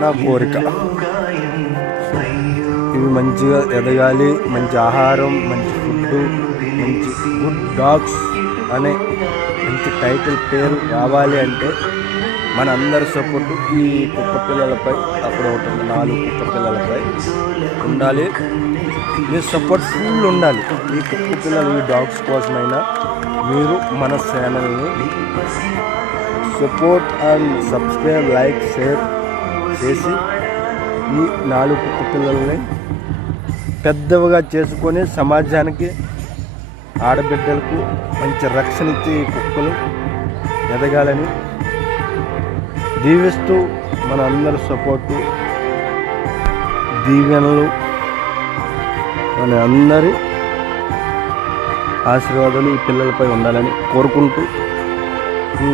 నా కోరిక. ఇవి మంచిగా ఎదగాలి మంచి ఆహారం మంచి ఫుడ్ మంచి గుడ్ డాగ్స్ అనే మంచి టైటిల్ పేరు రావాలి అంటే మన అందరి సపోర్టు ఈ కుక్క పిల్లలపై అక్కడ ఉంటుంది నాలుగు కుక్క పిల్లలపై ఉండాలి. మీ సపోర్ట్ ఫుల్ ఉండాలి. ఈ కుక్క పిల్లలు ఈ డాగ్స్ కోసమైనా మీరు మన ఛానల్ని support and subscribe like share చేసి ఈ నాలుగు కుక్క పిల్లల్ని పెద్దవిగా చేసుకొని సమాజానికి ఆడబిడ్డలకు మంచి రక్షణ ఇచ్చే ఈ కుక్కలు ఎదగాలని దీవిస్తూ మన అందరి సపోర్టు దీవెనలు మన అందరి ఆశీర్వాదాలు ఈ పిల్లలపై ఉండాలని కోరుకుంటూ మీ